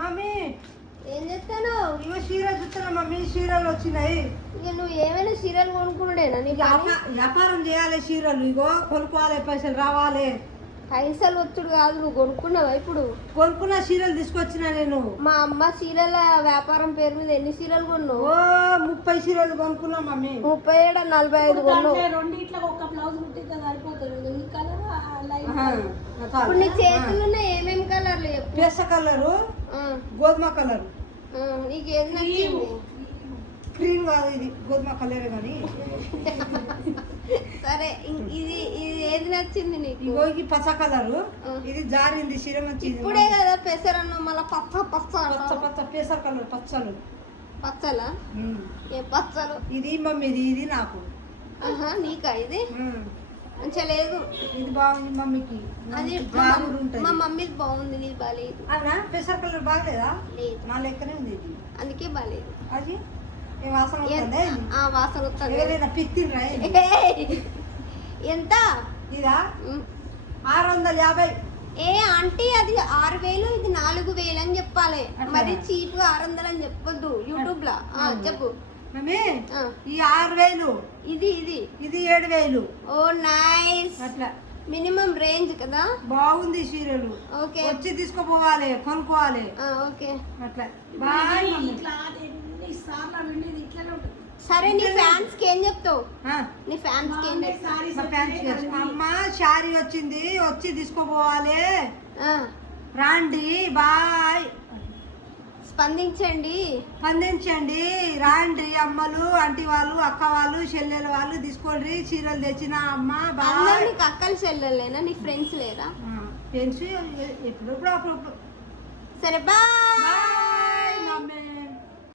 Mummy ఏం చేస్తాను? ఇగో చీరలు చూస్తున్నా మమ్మీ, చీరలు వచ్చినాయి. ఇక నువ్వు ఏమైనా చీరలు కొనుక్కున్నాడేనా నీ పని? వ్యాపారం చేయాలి, చీరలు ఇగో కొనుక్కోవాలి, పైసలు రావాలి. పైసలు వచ్చుడు కాదు, నువ్వు కొనుక్కున్నావా ఇప్పుడు? కొనుక్కున్న చీరలు తీసుకొచ్చిన నేను. మా అమ్మ చీరల వ్యాపారం పేరు మీద ఎన్ని చీరలు కొన్నావు? ఓ 30 చీరలు కొనుక్కున్నా మమ్మీ. 37 45 కొన్నావు. రెండిట్లో ఒక బ్లౌజ్ కుట్టితే సరిపోతుంది. ఈ కలర్ ఇప్పుడు నీ చేతుల్లో ఏమేమి కలర్లు చెప్పు? పెస కలరు, గోధుమ కలర్. నీకు ఏది నచ్చింది? క్రీమ్ కాదు, ఇది గోధుమ కలర్. కానీ సరే, ఇది ఏది నచ్చింది నీకు? ఇగో ఇది పచ్చ కలరు, ఇది జారింది చీర మంచిది. ఇప్పుడే కదా పెసరన్న, మళ్ళీ పచ్చ పచ్చ పచ్చ పచ్చ పెసర కలర్, పచ్చలు. పచ్చలా? ఏ పచ్చలు? ఇది మమ్మీ, ఇది నాకు. నీకా ఇది? మంచిగా లేదు. ఇది బాగుంది మమ్మీకి, అది బాగుంటుంది. మా మమ్మీది బాగుంది, నీది బాగాలేదు. అవునా? పెసర కలర్ బాగలేదా? లేదు, నా లెక్కనే ఉంది ఇది. అందుకే బాగాలేదు. అది ఏ వాసన వస్తుందా? వాసన వస్తుంది. ఏదైనా పిత్తిరా? ఎంత? ఇదా 650. ఏ ఆంటీ, అది 6000, ఇది 4000 అని చెప్పాలి. మరి చీప్ 600 అని చెప్పొద్దు యూట్యూబ్ లా. చెప్పు మమ్మీ. ఈ 6000, ఇది 7000. ఓ నైస్. అట్లా మినిమం రేంజ్ కదా. బాగుంది చీరలు. ఓకే, వచ్చి తీసుకుపోవాలి, కొనుక్కోవాలి. ఓకే అట్లా బాయ్ మమ్మీ. సరే, నీ ఫ్యాన్స్ కి ఏం చెప్తావు? నీ ఫ్యాన్స్ కి ఏం మా అమ్మ శారీ వచ్చింది, వచ్చి తీసుకుపోవాలి. రాండి, బాయ్. స్పందించండి, స్పందించండి, రాండి అమ్మలు, ఆంటీ వాళ్ళు, అక్క వాళ్ళు, చెల్లెల వాళ్ళు తీసుకోండి. చీరలు తెచ్చిన అమ్మ బాయ్. నీకు అక్కలు చెల్లెలేనా? నీ ఫ్రెండ్స్ లేరా? ఫ్రెండ్స్ ఎప్పుడప్పుడు. సరే, బాయ్.